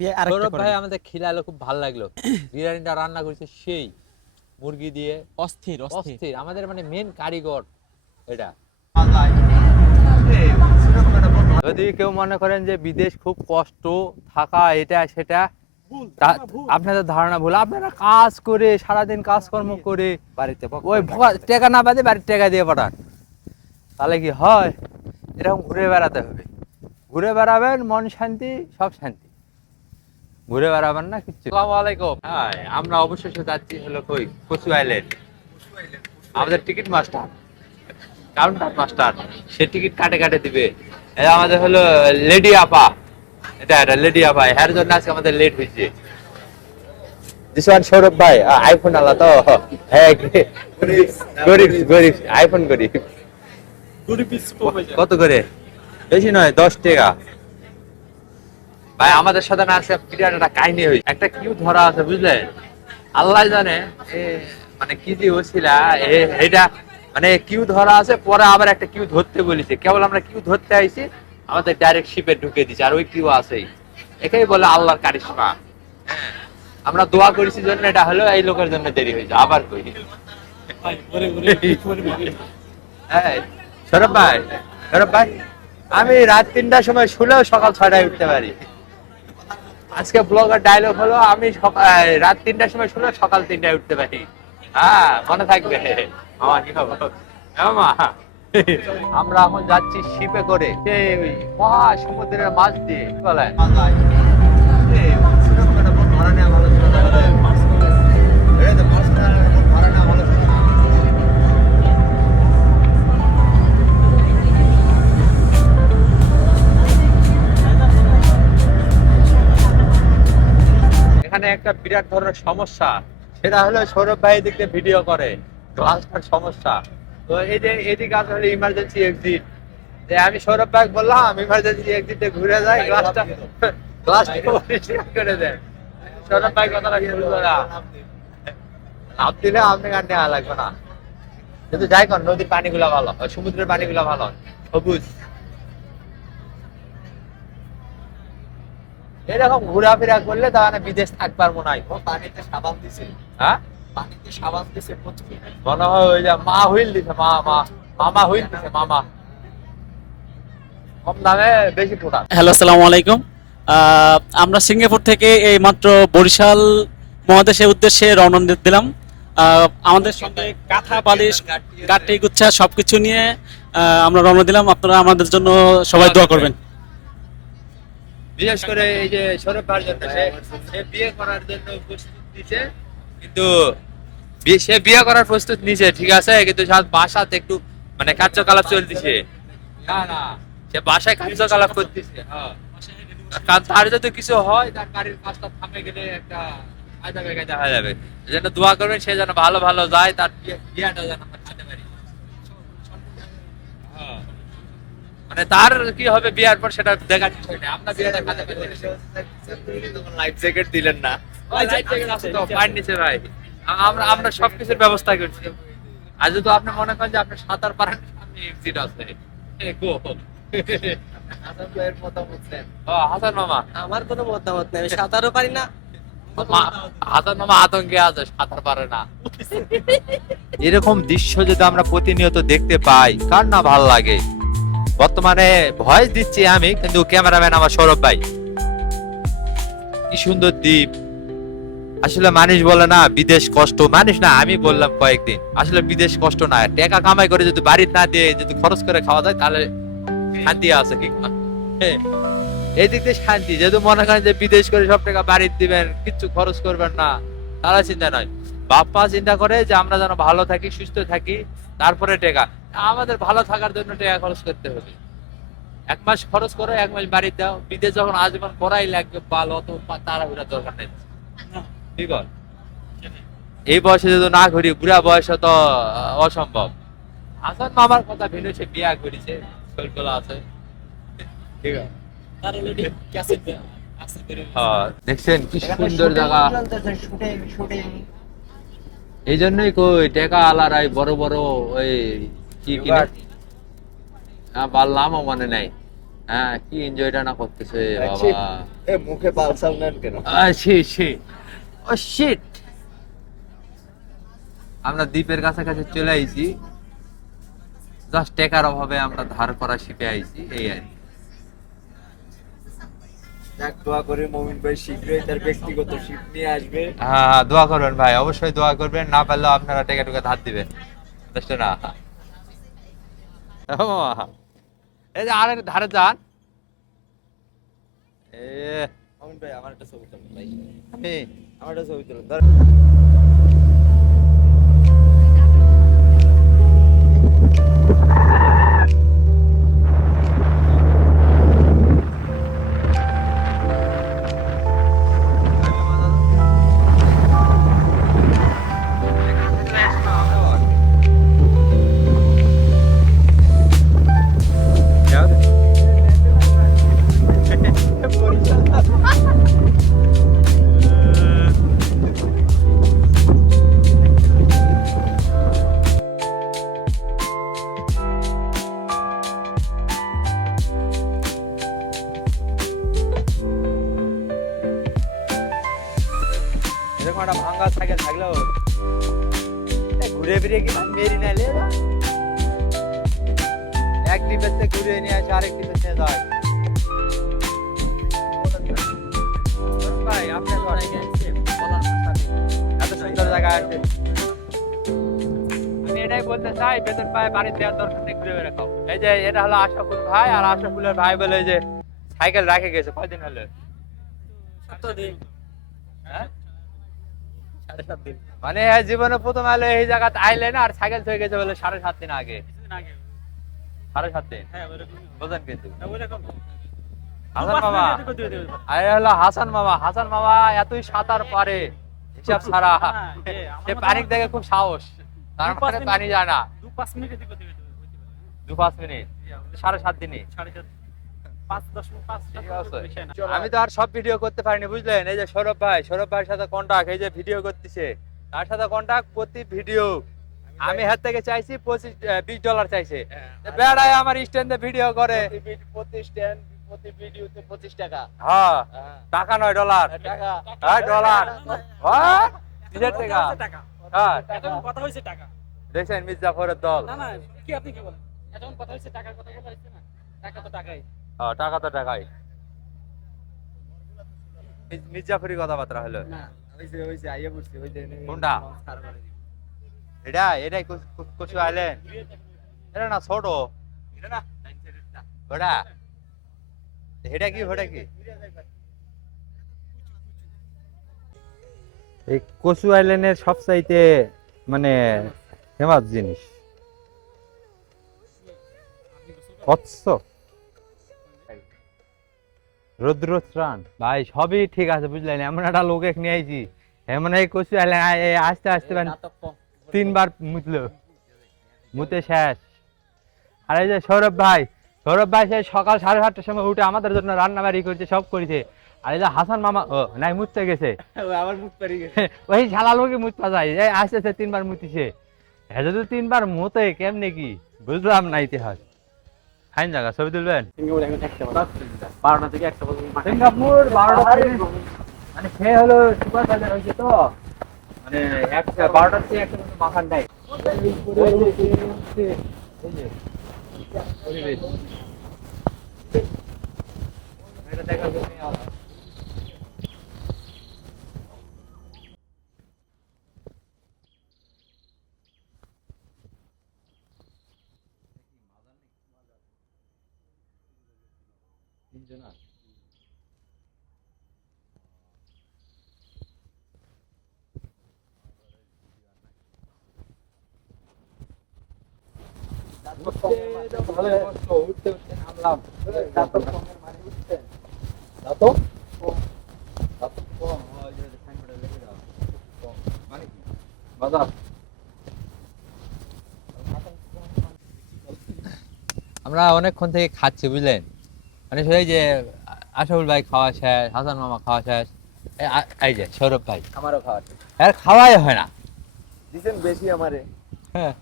সৌরভ ভাই আমাদের খিলালো, খুব ভালো লাগলো। বিরিয়ানিটা রান্না করেছে সেই মুরগি দিয়ে, অস্থির অস্থির। অস্থির। আমাদের মানে মেন কারিগর এটা। যদি কেউ মনে করেন যে বিদেশ খুব কষ্ট থাকা এটা সেটা, আপনাদের ধারণা ভুল। আপনারা কাজ করে সারাদিন কাজকর্ম করে বাড়িতে ওই টাকা না বাদে বাড়ির টাকা দিয়ে পাঠান, তাহলে কি হয়? এরকম ঘুরে বেড়াতে হবে। ঘুরে বেড়াবেন, মন শান্তি, সব শান্তি। ঘুরে বেড়াবেন না কিচ্ছু। আসসালামু আলাইকুম। হ্যাঁ, আমরা অবশেষে যাচ্ছি হলো কই, কচু আইল্যান্ড। আমাদের টিকিট মাস্টার, কাউন্টার মাস্টার, সে টিকিট কাটে কাটে দিবে। এটা আমাদের হলো লেডি আপা, এটা লেডি আপা, এর জন্য আজকে আমাদের লেট হয়েছে। দিস ওয়ান সৌরভ ভাই, আইফোন আলা তো। হ্যাঁ, গরিব গরিব, আইফোন গরিব। কত করে? বেশি নয়, 10 টাকা। ভাই আমাদের সাথে না আছে বিরাট একটা কাহিনী হয়েছে, একটা কিউ ধরা আছে বুঝলেন। আল্লাহ জানে মানে কি যে হচ্ছিল এটা, মানে কিউ ধরা আছে, পরে আবার একটা কিউ ধরতে বলেছে। কেবল আমরা কিউ ধরতে আইছি, আমাদের ডাইরেক্ট শিপে ঢুকে দিচ্ছে, আর ওই কিউ আছেই। এটাই বলে আল্লাহর কারিশমা। হ্যাঁ, আমরা দোয়া করেছি জন্য এটা হলো, এই লোকের জন্য দেরি হয়েছে। আবার কই, হ্যাঁ সৌরভ ভাই, সৌরভ ভাই, আমি রাত 3টার সময় শুলেও সকাল 6টায় উঠতে পারি। আজকে ব্লগের ডায়লগ হলো, আমি রাত 3টার সময় শুলে সকাল 3টায় উঠতে পারি। হ্যাঁ, মনে থাকবে। মামা কি খবর? মামা, আমরা এখন যাচ্ছি শিপে করে, সেই সমুদ্রের মাছ দিয়ে। কি বলে? এখানে একটা বিরাট ধরনের সমস্যা, সেটা হলো সৌরভ ভাই এদিক দিয়ে ভিডিও করে, গ্লাসটার সমস্যা। তো এই যে এদিকে আছে হলো ইমার্জেন্সি এক্সিট। আমি সৌরভ ভাই বললাম ইমার্জেন্সি এক্সিটে ঘুরে যায়, গ্লাসটা পরিষ্কার করে দেয়। সৌরভ ভাই কথাটা শুনলো না, লাভ দিলে আপনাকে আর নেওয়া লাগবে না। কিন্তু যাই কর, নদীর পানিগুলা ভালো, সমুদ্রের পানিগুলা ভালো, সবুজ। এরকম ঘোরাফেরা করলে তাহলে বিদেশ থাকবার মনে হয়। পানিতে সাবান দিছে, হ্যাঁ, পানিতে সাবান দিছে প্রচুর। মনে হয় ওই যে মা হুইল দিছে, মামা হুইল দিছে, মামা কম দামে বেশি প্রোডাক্ট। হ্যালো, আসসালামু আলাইকুম। আমরা সিঙ্গাপুর থেকে এই মাত্র বরিশাল মহাদেশের উদ্দেশ্যে রওনা দিলাম। আমাদের সঙ্গে কাঁথা বালিশ গাটি গুচ্ছা সবকিছু নিয়ে আমরা রওনা দিলাম। আপনারা আমাদের জন্য সবাই দোয়া করবেন। বিশেষ করে এই যে সৌরভ ভাইয়ের জন্য, সে বিয়ে করার জন্য প্রস্তুত নিছে, কিন্তু সে বিয়ে করার প্রস্তুত নিছে ঠিক আছে, কিন্তু বাসাতে একটু মানে কার্যকলাপ চলতেছে। না না, সে বাসায় কার্যকলাপ করতেছে। হ্যাঁ, কারণ তার যদি কিছু হয়, তার গাড়ির কাজটা থামে গেলে একটা কায়দা বেকায়দা হয়ে যাবে। এই জন্য দোয়া করবেন সে যেন ভালো ভালো যায়, তার বিয়েটা যেন আমরা খেতে পারি। হ্যাঁ, মানে তার কি হবে বিয়ার পর সেটা দেখার বিষয় নেই, আমরা বিয়েটা খাতে পারি। লাইফ জ্যাকেট দিলেন না? লাইফ জ্যাকেট আছে তো, পানির নিচে ভাই। আমরা আমরা সবকিছুর ব্যবস্থা করছি। আর যদি আপনি মনে করেন যে আপনি সাঁতার পারেন, আপনি এক্সিট আছে। গো হাসান ভাইয়ের মতামত নেন। হাসান মামা, আমার কোনো মতামত নেই, আমি সাঁতারও পারি না। হাসান মামা আতঙ্কে আছে, সাঁতার পারে না। এরকম দৃশ্য যদি আমরা প্রতিনিয়ত দেখতে পাই, কার না ভালো লাগে? বর্তমানে ভয়েস দিচ্ছি আমি, কিন্তু ক্যামেরাম্যান আমার সৌরভ ভাই। কি সুন্দর দ্বীপ। আসলে মানুষ বলে না বিদেশ কষ্ট, মানুষ না আমি বললাম কয়েকদিন, আসলে বিদেশ কষ্ট না। টাকা কামাই করে যদি বাড়িতে না দিয়ে যদি খরচ করে খাওয়া যায়, তাহলে শান্তি আছে কি না? এই দিক দিয়ে শান্তি। যেহেতু মনে করেন যে বিদেশ করে সব টাকা বাড়িতে দিবেন, কিচ্ছু খরচ করবেন না, তারা চিন্তা নয়। বাপ্পা চিন্তা করে যে আমরা যেন ভালো থাকি, সুস্থ থাকি, তারপরে টাকা। আমাদের ভালো থাকার জন্য টাকা খরচ করতে হবে। 1 মাস খরচ করো, 1 মাস বাড়িতে দাও। বিদেশ যখন আজীবন করাই লাগবে, ভালো অত তাড়াহুড়া দরকার নেই। ঠিক আছে, এই বয়সে যদি না ঘুরি, বুড়া বয়সে তো অসম্ভব। হাসান মামার কথা ভেবে সে বিয়া করেছে, ছেলেগুলো আছে। ঠিক আছে, দেখছেন কি সুন্দর জায়গা। এই জন্যই কই টাকা আলারাই বড় বড় ওই কি কিনে বললামও মনে নাই। হ্যাঁ, কি এনজয়টা না করতেছে আচ্ছা। বাবা। এ মুখে বালসাম নেন কেন? ও শিট, আমরা দ্বীপের কাছাকাছি চলে আইছি, জাস্ট টেকার অভাবে আমরা ধার করা শিখে আইছি, এই আর কি। যাক, দোয়া করি মমিন ভাই শীঘ্রই তার ব্যক্তিগত শিপ নিয়ে আসবে। হ্যাঁ, দোয়া করবেন ভাই, অবশ্যই দোয়া করবেন, না পারলেও আপনারা টেকা টুকা ধার দিবেন, বুঝতে না? ও মামা, এই যে আরেক ধারে যান। এ মমিন ভাই আমার একটা ছবি তুলুন ভাই, আমি আমার একটা ছবি তুলুন। ধর এরকম একটা ভাঙা সাইকেল থাকলেও ঘুরে ফিরে কি মেরি না লে না? এক ডিপের থেকে ঘুরে নিয়ে আসে আরেক ডিপের নিয়ে যায়। ভাই আপনি এত সুন্দর জায়গা আছে, আমি এটাই বলতে চাই, বেতন পায় বাড়ি দেওয়ার দরকার নেই, ঘুরে বেড়ে খাও। এই যে এটা হলো আশাফুল ভাই, আর আশাফুলের ভাই বলে এই যে সাইকেল রাখে গেছে, কয়দিন হলো? 7 দিন, হ্যাঁ, 7.5 দিন। মানে জীবনে প্রথম আলো এই জায়গাতে আইলেন আর সাইকেল হয়ে গেছে বলে 7.5 দিন আগে। 7.5 দিন বোঝেন কিন্তু হাসান মামা, আরে হলো হাসান মামা। হাসান মামা এতই সাঁতার পারে হিসাব ছাড়া, সে পানি দেখে খুব সাহস, তার মানে পানি যায় না। 2-5 মিনিটে দিকে 2-5 মিনিট 7.5 দিনে। 5.5 ঠিক আছে। আমি তো আর সব ভিডিও করতে পারিনি, বুঝলেন? এই যে সৌরভ ভাইয়ের সাথে কন্টাক্ট, এই যে ভিডিও করতেছে, তার সাথে কন্টাক্ট, প্রতি ভিডিও আমি হাত থেকে চাইছি $20 চাইছে, বেড়ায় আমার স্ট্যান্ডে ভিডিও করে। প্রতি স্ট্যান্ড প্রতি ভিডিওতে 25 টাকা। হ্যাঁ, টাকা নয়, ডলার। টাকা। হ্যাঁ, ডলার। হ্যাঁ, কিসের টাকা? হ্যাঁ, কথা হইছে টাকা। দেখছেন মির্জাফরের দল। না কি আপনি কি বলেন? এখন কথা হইছে টাকার কথা বলা হইছে না? টাকা তো টাকাই। হ্যাঁ, টাকা তো টাকাই। মির্জাফরি কথাবার্তা হলো। না, হইছে আইয়া পড়ছি ওই যে কোনটা? এটাই কচু আইলেন, এটা না ছোট, এটা না ওটা এটা কি, ওটা কি? এই কচু আইল্যান্ডের সবচাইতে মানে ফেমাস জিনিস মৎস্য, রৌদ্রস্নান। ভাই সবই ঠিক আছে, বুঝলেন? এমন একটা লোকে নিয়ে আইছি, এমন এই কচু আইল্যান্ড আস্তে আস্তে 3 বার মুতলো, মুতে শেষ। আর এই যে সৌরভ ভাই সেই সকাল 7:30টার সময় উঠে আমাদের জন্য রান্না বাড়ি করছে, সব করেছে। আর এই যে হাসান মামা, ও নাই মুততে গেছে, আবার মুখ পারি গেছে। ওই শালা লোকে মুতপা যায়, এই আস্তে আস্তে 3 বার মুতিছে। হ্যাঁ, যদি 3 বার মুতে কেমনে কি বুঝলাম না ইতিহাস। ফাইন জায়গা, ছবি তুলবেন? সিঙ্গাপুর এখন 1টা বাজে 12টা থেকে 1টা পর্যন্ত সিঙ্গাপুর 12টা থেকে, মানে সে হলো সুপার বাজার হয়েছে তো, মানে 12টা থেকে 1টা পর্যন্ত মাখান নাই। এই যে পরিবেশ, এটা দেখার জন্য আলাদা। আমরা অনেকক্ষণ থেকে খাচ্ছি, বুঝলেন? মানে সেই যে আশাফুল ভাই খাওয়া শেষ, হাসান মামা খাওয়া শেষ, এই যে সৌরভ ভাই, আমারও খাওয়া আর খাওয়াই হয় না। দিছেন বেশি আমারে। হ্যাঁ,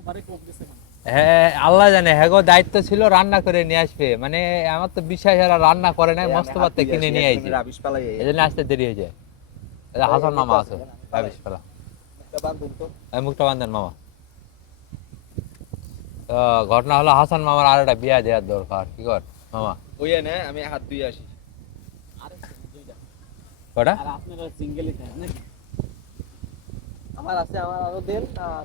আমারে কম দিছে হ্যাঁ আল্লাহ জানে, হ্যাঁ গো দায়িত্ব ছিল রান্না করে নিয়ে আসবে, মানে আমার তো বিশ্বাস এরা রান্না করে নাই, মস্ত ভাতটা কিনে নিয়ে আইছে, রাবিশ পালাই এই জন্য আসতে দেরি হয়ে যায়। এই যে হাসান মামা আছে, রাবিশ ফেলা, এই মুখটা বান্ধেন মামা। তো ঘটনা হলো হাসান মামার আর একটা বিয়া দেওয়ার দরকার, কি কর মামা? ওই না আমি হাত ধুয়ে আসি। কটা? আর আপনারা সিঙ্গেলই খান নাকি? আমার আছে, আমার আরো দেন। আর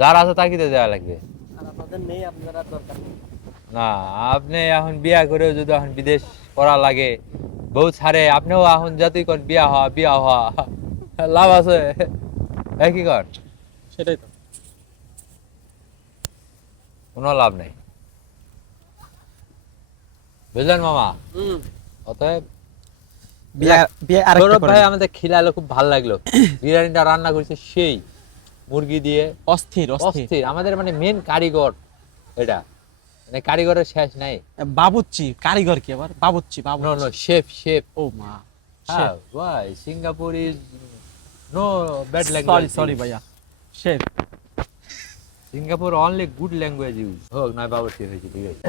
যার আছে তাকিতে দেওয়া লাগবে আপনাদের নেই, আপনারা দরকার নেই। না। আপনি এখন বিয়া করেও যদি এখন বিদেশ করা লাগে, বউ ছাড়ে, আপনিও এখন যতই কর বিয়া হওয়া লাভ আছে, কি কর? সেটাই তো। কোনো লাভ নেই, বুঝলেন মামা? অতএব সৌরভ ভাই আমাদের খিলালো, খুব ভালো লাগলো। বিরিয়ানিটা রান্না করেছে সেই, মুরগি দিয়ে অস্থির অস্থির। অস্থির। আমাদের মানে মেন কারিগর এটা, মানে কারিগরের শেষ নাই। বাবুর্চি কারিগর কি আবার? বাবুর্চি নো নো, বাবুর্চি। শেফ। ও মা, হ্যাঁ ভাই, Singapore is no bad sorry language. Sorry ভাইয়া, chef. Singapore only good language use. হোক নয় বাবুর্চি হয়েছে, ঠিক আছে।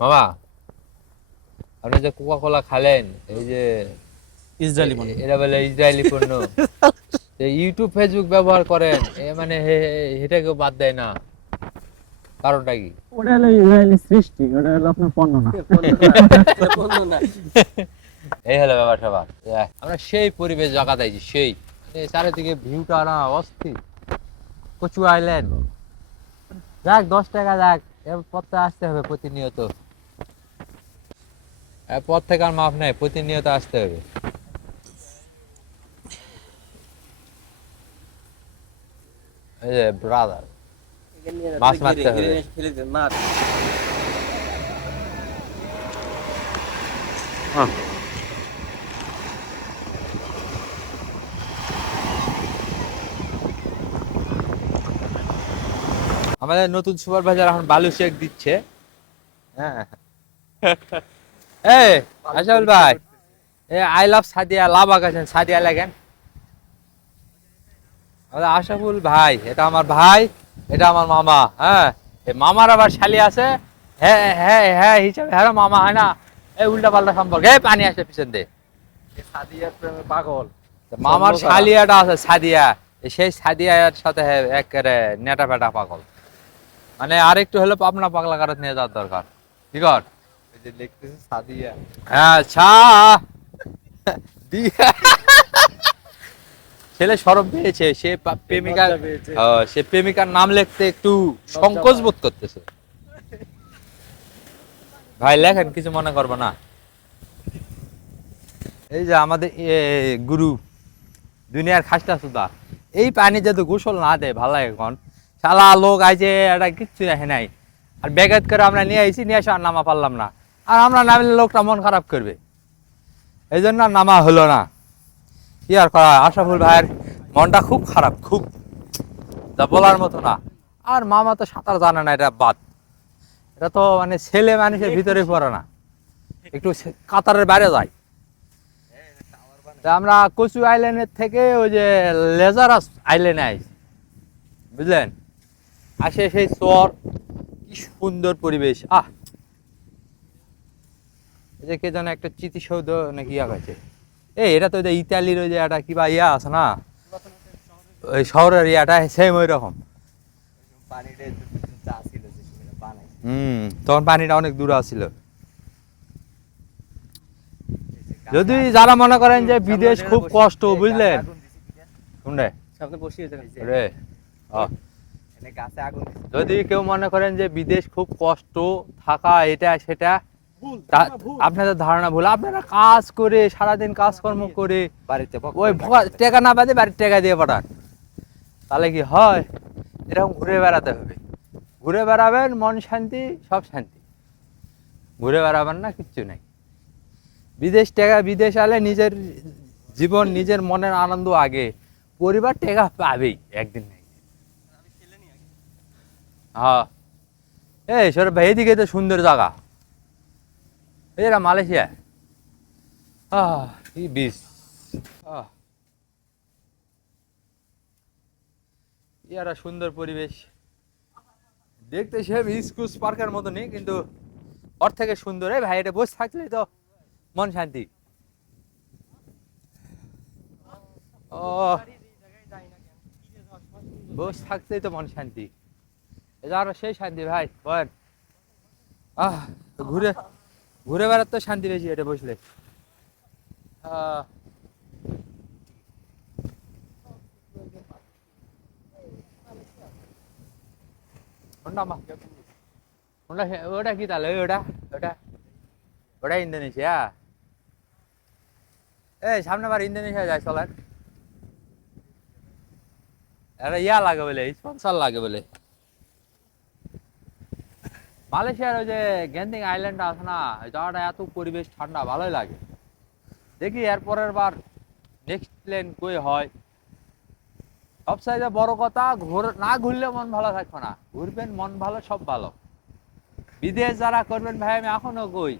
মামা, আপনি যে কোকা কোলা খালেন, এই যে ইসরায়েলি মানুষ। এরা বলে ইসরায়েলি পণ্য, ইউটিউব ফেসবুক ব্যবহার করেন, মানে এটাকেও বাদ দেয় না, কারণটা কি? ওটা হলো ইসরায়েলি সৃষ্টি, ওটা হলো আপনার পণ্য না। এই হলো ব্যাপার স্যাপার। আমরা সেই পরিবেশ জগাতাইছি, সেই মানে চারিদিকে ভিউটা না অস্থির। কচু আইল্যান্ড, যাক 10 টাকা যাক, এর পথে আসতে হবে প্রতিনিয়ত, পথ থেকে আর মাফ নাই, প্রতিনিয়ত আসতে হবে। এই যে ব্রাদার, মাছ মারতে হবে। আমাদের নতুন সুপারভাইজার এখন বালু শেক দিচ্ছে। হ্যাঁ এই আশাফুল ভাই, আই লাভ সাদিয়া, লাভ আছেন সাদিয়া লাগেন। আশাফুল ভাই, এটা আমার ভাই, এটা আমার মামা। হ্যাঁ, এই মামার আবার শালি আছে, হ্যাঁ হ্যাঁ হ্যাঁ হিসাবে, হ্যাঁ মামা হয় না, এই উল্টা পাল্টা সম্পর্ক, এই পানি আসে পিছন দিয়ে। সাদিয়ার প্রেমে পাগল। মামার শালিয়াটা আছে সাদিয়া, সেই সাদিয়ার সাথে একেবারে নেটা ফেটা পাগল, মানে আরেকটু হলে পাবনা পাগলা কারত নিয়ে যাওয়ার দরকার, কি কর? এই যে লিখতেছে সাদিয়া। আচ্ছা ছেলে সরব পেয়েছে, সে প্রেমিকা, লজ্জা পেয়েছে। সে প্রেমিকার নাম লিখতে একটু সংকোচ বোধ করতেছে। ভাই লেখেন, কিছু মনে করবো না। এই যে আমাদের গুরু, দুনিয়ার খাসটা সুদা, এই পানি যদি গোসল না দেয় ভালো লাগে এখন, শালা লোক আইছে এটা কিচ্ছু দেখে নাই, আর ব্যাগাত করে আমরা নিয়ে আইছি, নিয়ে আসে আর নামা পারলাম না, আর আমরা নামলে লোকটা মন খারাপ করবে, এই জন্য আর নামা হলো না। কি আর করা, আশাফুল ভাইয়ের মনটা খুব খারাপ, খুব, যা বলার মতো না। আর মামা তো সাঁতার জানে না, এটা বাদ, এটা তো মানে ছেলে মানুষের ভিতরে পড়ে না, একটু কাতারের বাইরে যায়। তা আমরা কচু আইল্যান্ডের থেকে ওই যে লেজারাস আইল্যান্ডে আইছি, বুঝলেন? আসে সেই চর, কি সুন্দর পরিবেশ। এই যে কে যেন একটা স্মৃতিসৌধ নাকি ইয়া আছে, এটা তো ওই যে ইতালির ওই যে একটা কিবা ইয়া আছে না, ওই শহরের ইয়াটা সেম ওই রকম। পানিটা যা ছিল যে সেটা বানাই। তখন পানিটা অনেক দূরে আছিল। যদি যারা মনে করেন যে বিদেশ খুব কষ্ট, বুঝলেন? শুনলে সামনে বসিয়ে দেন। রে, এনে গাছে আগুন দিছে। যদি কেউ মনে করেন যে বিদেশ খুব কষ্ট থাকা, এটা সেটা, আপনাদের ধারণা ভুল। আপনারা কাজ করে সারাদিন কাজকর্ম করে বাড়িতে ওই টাকা না বাদে বাড়ির টাকা দিয়ে পাঠান, তাহলে কি হয়? এরকম ঘুরে বেড়াতে হবে, ঘুরে বেড়াবেন, মন শান্তি, সব শান্তি। ঘুরে বেড়াবেন না, কিচ্ছু নাই। বিদেশ আলে নিজের জীবন, নিজের মনের আনন্দ আগে, পরিবার টাকা পাবেই একদিন না একদিন। হ্যাঁ, এই সৌরভ ভাই, এদিকে তো সুন্দর জায়গা, এরা মালয়েশিয়া। কি বিচ, ইয়ারা সুন্দর পরিবেশ, দেখতে সেম স্কুল পার্কের মতনই, কিন্তু ওর থেকে সুন্দর। ভাই এটা বসে থাকলে তো মন শান্তি। ও বসে থাকতেই তো মন শান্তি, এটা আরো সেই শান্তি ভাই বল। ঘুরে ঘুরে বেড়াতে তো শান্তি বেশি এটা বসলে। ওটা কি তাহলে? ওটা ওটা ওটা ইন্দোনেশিয়া। এই সামনে বার ইন্দোনেশিয়া যায় চলেন। এটা ইয়া লাগে বলে, স্পন্সর লাগে বলে। মালয়েশিয়ার ওই যে গেন্দিং আইল্যান্ড আছে না, ওই জায়গাটা এত পরিবেশ ঠান্ডা, ভালোই লাগে। দেখি এরপরের বার নেক্সট প্ল্যান কই হয়। সবচাইতে বড় কথা, না ঘুরলে মন ভালো থাকবে না। ঘুরবেন, মন ভালো, সব ভালো। বিদেশ যারা করবেন ভাই, আমি এখনো কই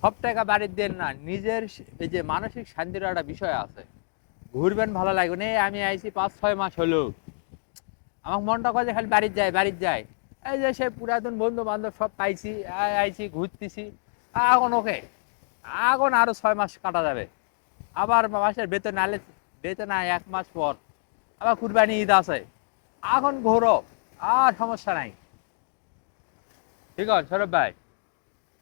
সব টাকা বাড়ির দেন না, নিজের এই যে মানসিক শান্তির একটা বিষয় আছে। ঘুরবেন, ভালো লাগবে না। আমি আইছি 5-6 মাস হলো, আমার মনটা কয় যে খালি বাড়ির যায়। এই যে সে পুরাতন বন্ধু বান্ধব সব পাইছি, আইছি ঘুরতেছি। এখন ওকে, এখন আরো 6 মাস কাটা যাবে। আবার মাসের বেতন আলে, বেতন 1 মাস পর আবার কুরবানি ঈদ আছে। এখন ঘোরো, আর সমস্যা নাই। ঠিক আছে সৌরভ ভাই,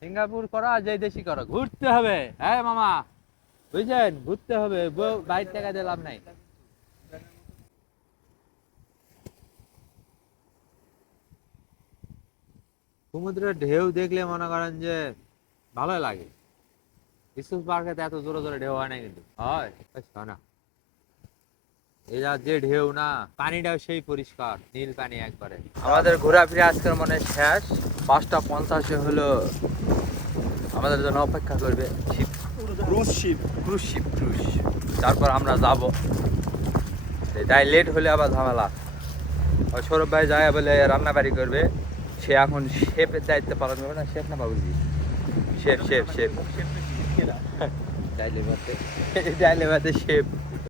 সিঙ্গাপুর করো আর যে দেশি করো, ঘুরতে হবে। হ্যাঁ মামা, বুঝছেন, ঘুরতে হবে, বাইরে টাকা দিয়ে লাভ নাই। সমুদ্রের ঢেউ দেখলে মনে করেন যে ভালোই লাগে। স্কুল পার্কে এত জোরে জোরে ঢেউ হয় না, কিন্তু হয় না। এরা যে ঢেউ না, পানিটাও সেই পরিষ্কার নীল পানি একবারে। আমাদের ঘোরাফেরা আজকের মনে শেষ। 5:50 হলো আমাদের জন্য অপেক্ষা করবে ক্রুজ শিপ। তারপর আমরা যাব। তাই লেট হলে আবার ঝামেলা। সৌরভ ভাই যায় বলে রান্না বাড়ি করবে, সে এখন শেফের দায়িত্ব পালন করবে না। শেফ না বাবুজি, শেফ ডাইলে ভাতে শেফ।